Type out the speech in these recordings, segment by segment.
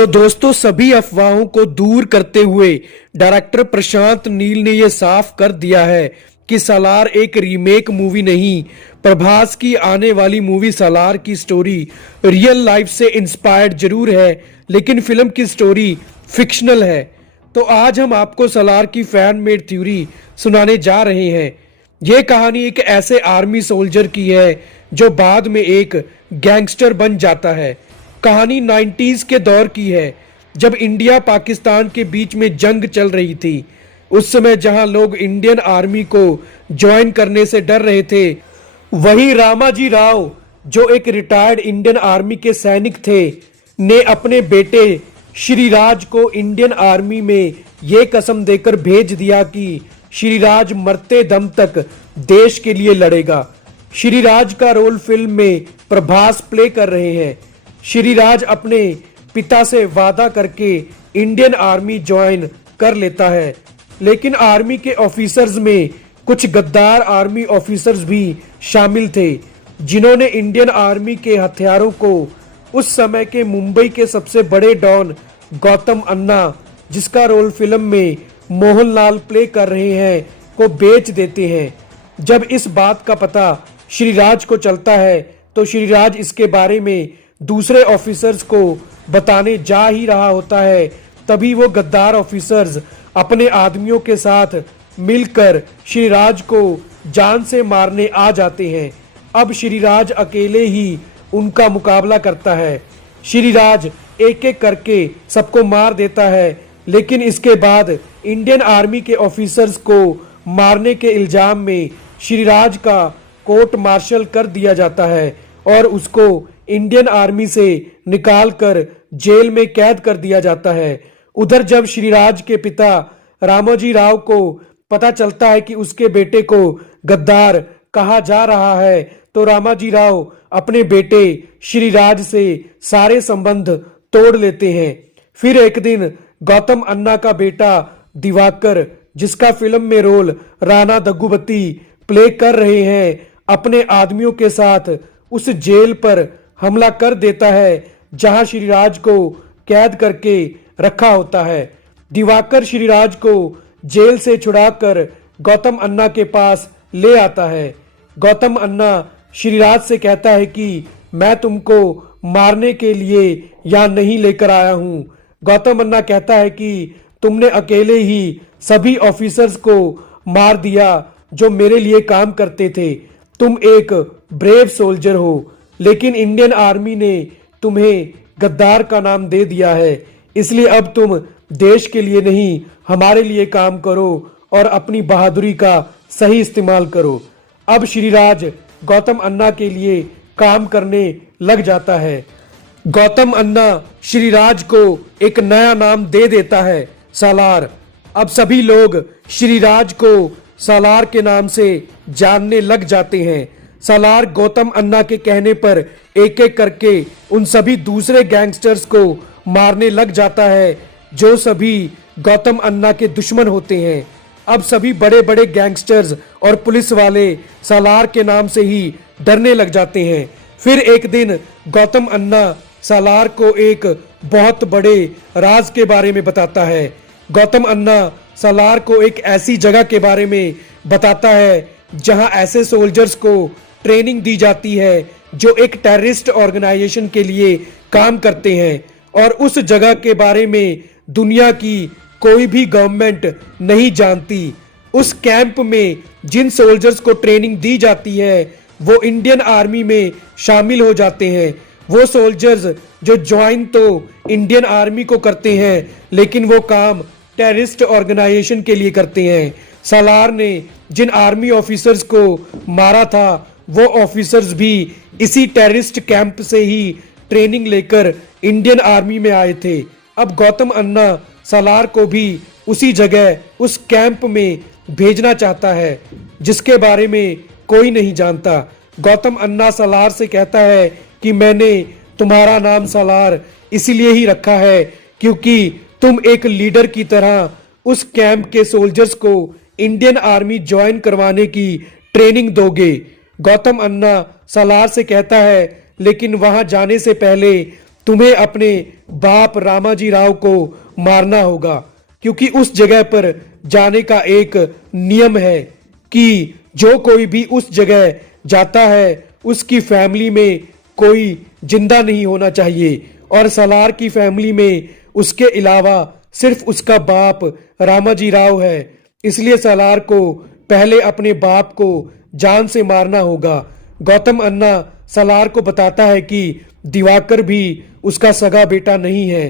तो दोस्तों सभी अफवाहों को दूर करते हुए डायरेक्टर प्रशांत नील ने यह साफ कर दिया है कि सालार एक रीमेक मूवी नहीं। प्रभास की आने वाली मूवी सालार की स्टोरी रियल लाइफ से इंस्पायर्ड जरूर है, लेकिन फिल्म की स्टोरी फिक्शनल है। तो आज हम आपको सालार की फैन मेड थ्योरी सुनाने जा रहे हैं। यह कहानी एक ऐसे आर्मी सोल्जर की है जो बाद में एक गैंगस्टर बन जाता है। कहानी 90s के दौर की है, जब इंडिया पाकिस्तान के बीच में जंग चल रही थी। उस समय जहां लोग इंडियन आर्मी को ज्वाइन करने से डर रहे थे, वहीं रामाजी राव, जो एक रिटायर्ड इंडियन आर्मी के सैनिक थे, ने अपने बेटे श्रीराज को इंडियन आर्मी में ये कसम देकर भेज दिया कि श्रीराज मरते दम तक देश के लिए लड़ेगा। श्रीराज का रोल फिल्म में प्रभास प्ले कर रहे हैं। श्रीराज अपने पिता से वादा करके इंडियन आर्मी ज्वाइन कर लेता है, लेकिन आर्मी के ऑफिसर्स में कुछ गद्दार आर्मी ऑफिसर्स भी शामिल थे, जिन्होंने इंडियन आर्मी के हथियारों को उस समय के मुंबई के सबसे बड़े डॉन गौतम अन्ना, जिसका रोल फिल्म में मोहनलाल प्ले कर रहे हैं, को बेच देते हैं। जब इस बात का पता श्रीराज को चलता है तो श्रीराज इसके बारे में दूसरे ऑफिसर्स को बताने जा ही रहा होता है। तभी वो गद्दार ऑफिसर्स अपने आदमियों के साथ मिलकर श्रीराज को जान से मारने आ जाते हैं। अब श्रीराज अकेले ही उनका मुकाबला करता है। श्रीराज एक एक करके सबको मार देता है, लेकिन इसके बाद इंडियन आर्मी के ऑफिसर्स को मारने के इल्जाम में श्रीराज का कोर्ट मार्शल कर दिया जाता है और उसको इंडियन आर्मी से निकालकर जेल में कैद कर दिया जाता है। उधर जब श्रीराज के पिता रामोजी राव को पता चलता है कि उसके बेटे को गद्दार कहा जा रहा है, तो रामाजी राव अपने बेटे श्रीराज से सारे संबंध तोड़ लेते हैं। फिर एक दिन गौतम अन्ना का बेटा दिवाकर, जिसका फिल्म में रोल राणा दग्गुबती प्ले कर रहे हैं, अपने आदमियों के साथ उस जेल पर हमला कर देता है जहां श्रीराज को कैद करके रखा होता है। दिवाकर श्रीराज को जेल से छुड़ाकर गौतम अन्ना के पास ले आता है। गौतम अन्ना श्रीराज से कहता है कि मैं तुमको मारने के लिए यहाँ नहीं लेकर आया हूँ। गौतम अन्ना कहता है कि तुमने अकेले ही सभी ऑफिसर्स को मार दिया जो मेरे लिए काम करते थे। तुम एक ब्रेव सोल्जर हो, लेकिन इंडियन आर्मी ने तुम्हें गद्दार का नाम दे दिया है, इसलिए अब तुम देश के लिए नहीं हमारे लिए काम करो और अपनी बहादुरी का सही इस्तेमाल करो। अब श्रीराज गौतम अन्ना के लिए काम करने लग जाता है। गौतम अन्ना श्रीराज को एक नया नाम दे देता है, सालार। अब सभी लोग श्रीराज को सालार के नाम से जानने लग जाते हैं। सालार गौतम अन्ना के कहने पर एक एक करके उन सभी दूसरे गैंगस्टर्स को मारने लग जाता है जो सभी गौतम अन्ना के दुश्मन होते हैं। अब सभी बड़े बड़े गैंगस्टर्स और पुलिस वाले सालार के नाम से ही डरने लग जाते हैं। फिर एक दिन गौतम अन्ना सालार को एक बहुत बड़े राज के बारे में बताता है। गौतम अन्ना सालार को एक ऐसी जगह के बारे में बताता है जहां ऐसे सोल्जर्स को ट्रेनिंग दी जाती है जो एक टेररिस्ट ऑर्गेनाइजेशन के लिए काम करते हैं, और उस जगह के बारे में दुनिया की कोई भी गवर्नमेंट नहीं जानती। उस कैंप में जिन सोल्जर्स को ट्रेनिंग दी जाती है वो इंडियन आर्मी में शामिल हो जाते हैं। वो सोल्जर्स जो ज्वाइन तो इंडियन आर्मी को करते हैं, लेकिन वो काम टेररिस्ट ऑर्गेनाइजेशन के लिए करते हैं। सालार ने जिन आर्मी ऑफिसर्स को मारा था, वो ऑफिसर्स भी इसी टेररिस्ट कैंप से ही ट्रेनिंग लेकर इंडियन आर्मी में आए थे। अब गौतम अन्ना सालार को भी उसी जगह, उस कैंप में भेजना चाहता है जिसके बारे में कोई नहीं जानता। गौतम अन्ना सालार से कहता है कि मैंने तुम्हारा नाम सालार इसलिए ही रखा है क्योंकि तुम एक लीडर की तरह उस कैंप के सोल्जर्स को इंडियन आर्मी ज्वाइन करवाने की ट्रेनिंग दोगे। गौतम अन्ना सालार से कहता है, लेकिन वहां जाने से पहले तुम्हें अपने बाप रामाजी राव को मारना होगा, क्योंकि उस जगह पर जाने का एक नियम है कि जो कोई भी उस जगह जाता है उसकी फैमिली में कोई जिंदा नहीं होना चाहिए, और सालार की फैमिली में उसके अलावा सिर्फ उसका बाप रामाजी राव है। इसलिए सालार को पहले अपने बाप को जान से मारना होगा। गौतम अन्ना सालार को बताता है कि दिवाकर भी उसका सगा बेटा नहीं है।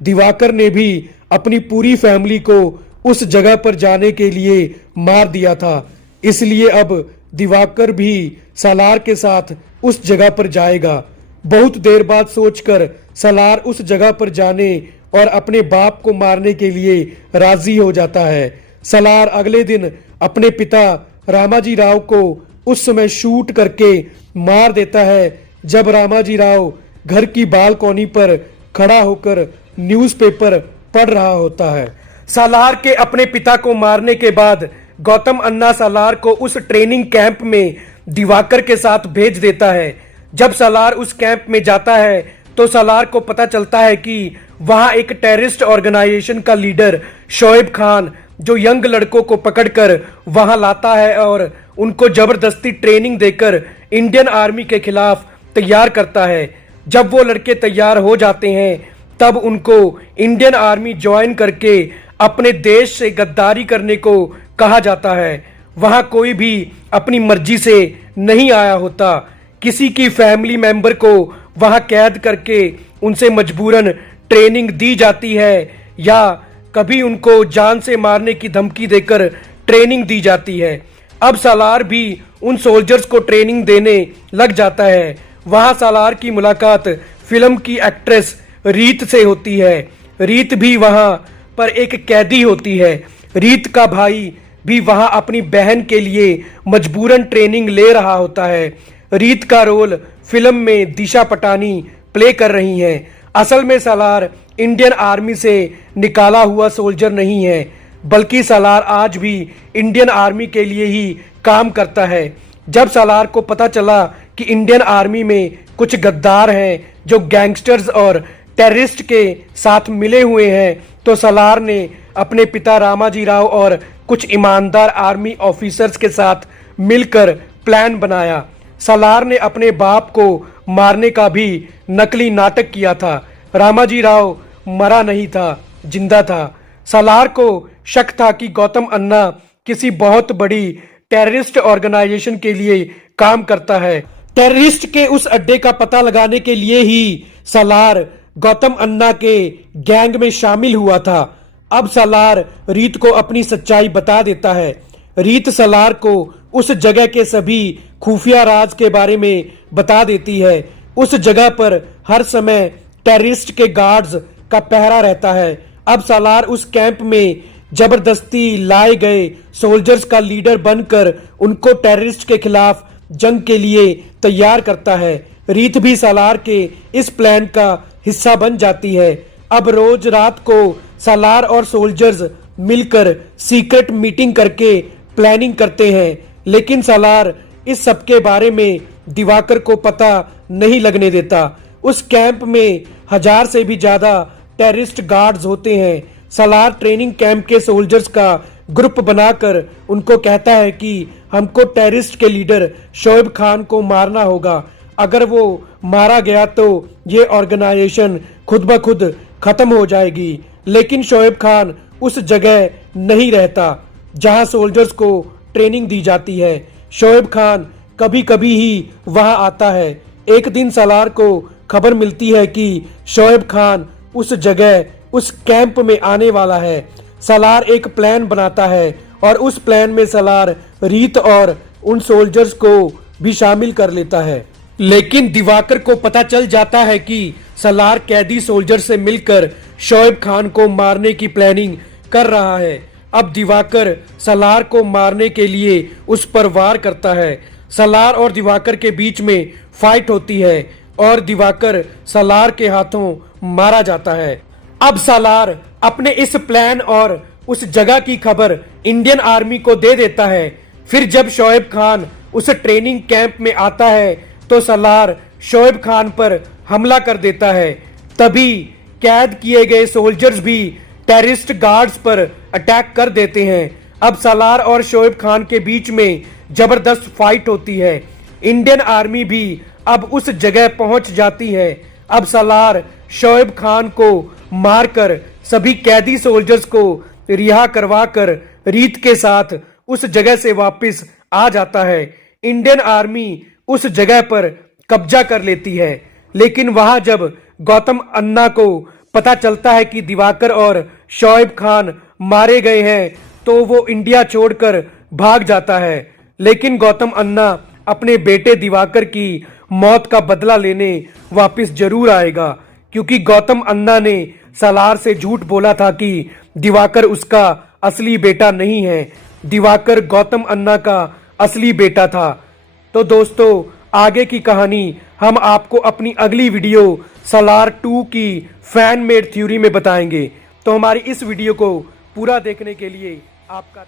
दिवाकर ने भी अपनी पूरी फैमिली को उस जगह पर जाने के लिए मार दिया था, इसलिए अब दिवाकर भी सालार के साथ उस जगह पर जाएगा। बहुत देर बाद सोचकर सालार उस जगह पर जाने और अपने बाप को मारने के लिए राजी हो जाता है। सालार अगले दिन अपने पिता रामाजी राव को उस समय शूट करके मार देता है जब रामाजी राव घर की बालकोनी पर खड़ा होकर न्यूज़पेपर पढ़ रहा होता है। सालार के अपने पिता को मारने के बाद गौतम अन्ना सालार को उस ट्रेनिंग कैंप में दिवाकर के साथ भेज देता है। जब सालार उस कैंप में जाता है तो सालार को पता चलता है कि वहां एक टेररिस्ट ऑर्गेनाइजेशन का लीडर शोएब खान जो यंग लड़कों को पकड़कर वहां लाता है और उनको जबरदस्ती ट्रेनिंग देकर इंडियन आर्मी के खिलाफ तैयार करता है। जब वो लड़के तैयार हो जाते हैं तब उनको इंडियन आर्मी ज्वाइन करके अपने देश से गद्दारी करने को कहा जाता है। वहां कोई भी अपनी मर्जी से नहीं आया होता। किसी की फैमिली मेंबर को वहां कैद करके उनसे मजबूरन ट्रेनिंग दी जाती है या कभी उनको जान से मारने की धमकी देकर ट्रेनिंग दी जाती है। अब सालार भी उन सोल्जर्स को ट्रेनिंग देने लग जाता है। वहां सालार की मुलाकात फिल्म की एक्ट्रेस रीत से होती है। रीत भी वहां पर एक कैदी होती है। रीत का भाई भी वहां अपनी बहन के लिए मजबूरन ट्रेनिंग ले रहा होता है। रीत का रोल फिल्म में दिशा पटानी प्ले कर रही हैं। असल में सालार इंडियन आर्मी से निकाला हुआ सोल्जर नहीं है, बल्कि सालार आज भी इंडियन आर्मी के लिए ही काम करता है। जब सालार को पता चला कि इंडियन आर्मी में कुछ गद्दार हैं जो गैंगस्टर्स और टेररिस्ट के साथ मिले हुए हैं, तो सालार ने अपने पिता रामाजी राव और कुछ ईमानदार आर्मी ऑफिसर्स के साथ मिलकर प्लान बनाया। सालार ने अपने बाप को मारने का भी नकली नाटक किया था। रामाजी राव मरा नहीं था, जिंदा था। सालार को शक था कि गौतम अन्ना किसी बहुत बड़ी टेररिस्ट ऑर्गेनाइजेशन के लिए काम करता है। टेररिस्ट के उस अड्डे का पता लगाने के लिए ही सालार गौतम अन्ना के गैंग में शामिल हुआ था। अब सालार रीत को अपनी सच्चाई बता देता है। रीत सालार को उस जगह के सभी खुफिया राज के बारे में बता देती है। उस जगह पर हर समय टेररिस्ट के गार्ड्स का पहरा रहता है। अब सालार उस कैंप में जबरदस्ती लाए गए सोल्जर्स का लीडर बनकर उनको टेररिस्ट के खिलाफ जंग के लिए तैयार करता है। रीत भी सालार के इस प्लान का हिस्सा बन जाती है। अब रोज रात को सालार और सोल्जर्स मिलकर सीक्रेट मीटिंग करके प्लानिंग करते हैं, लेकिन सालार इस सब के बारे में दिवाकर को पता नहीं लगने देता। उस कैंप में 1000 से भी ज्यादा टेररिस्ट गार्ड्स होते हैं। सालार ट्रेनिंग कैंप के सोल्जर्स का ग्रुप बनाकर उनको कहता है कि हमको टेररिस्ट के लीडर शोएब खान को मारना होगा। अगर वो मारा गया तो ये ऑर्गेनाइजेशन खुद ब खुद खत्म हो जाएगी। लेकिन शोएब खान उस जगह नहीं रहता जहां सोल्जर्स को ट्रेनिंग दी जाती है। शोएब खान कभी कभी ही वहां आता है। एक दिन सालार को खबर मिलती है कि शोएब खान उस जगह उस कैंप में आने वाला है। सालार एक प्लान बनाता है और उस प्लान में सालार रीत और उन सोल्जर्स को भी शामिल कर लेता है। लेकिन दिवाकर को पता चल जाता है कि सालार कैदी सोल्जर से मिलकर शोएब खान को मारने की प्लानिंग कर रहा है। अब दिवाकर सालार को मारने के लिए उस पर वार करता है। सालार और दिवाकर के बीच में फाइट होती है और दिवाकर सालार के हाथों मारा जाता है। अब सालार अपने इस प्लान और उस जगह की खबर इंडियन आर्मी को दे देता है। फिर जब शोएब खान उस ट्रेनिंग कैंप में आता है तो सालार शोएब खान पर हमला कर देता है। तभी कैद किए गए सोल्जर्स भी टेररिस्ट गार्ड्स पर अटैक कर देते हैं। अब सालार और शोएब खान के बीच में जबरदस्त फाइट होती है। इंडियन आर्मी भी अब उस जगह पहुंच जाती है। अब सालार शोएब खान को मारकर सभी कैदी सोल्जर्स को रिहा करवाकर रीत के साथ उस जगह से वापस आ जाता है। इंडियन आर्मी उस जगह पर कब्जा कर लेती है, लेकिन वहां जब गौतम अन्ना को पता चलता है कि दिवाकर और शोएब खान मारे गए हैं तो वो इंडिया छोड़कर भाग जाता है। लेकिन गौतम अन्ना अपने बेटे दिवाकर की मौत का बदला लेने वापस जरूर आएगा, क्योंकि गौतम अन्ना ने सालार से झूठ बोला था कि दिवाकर उसका असली बेटा नहीं है। दिवाकर गौतम अन्ना का असली बेटा था। तो दोस्तों, आगे की कहानी हम आपको अपनी अगली वीडियो सालार 2 की फैन मेड थ्योरी में बताएंगे। तो हमारी इस वीडियो को पूरा देखने के लिए आपका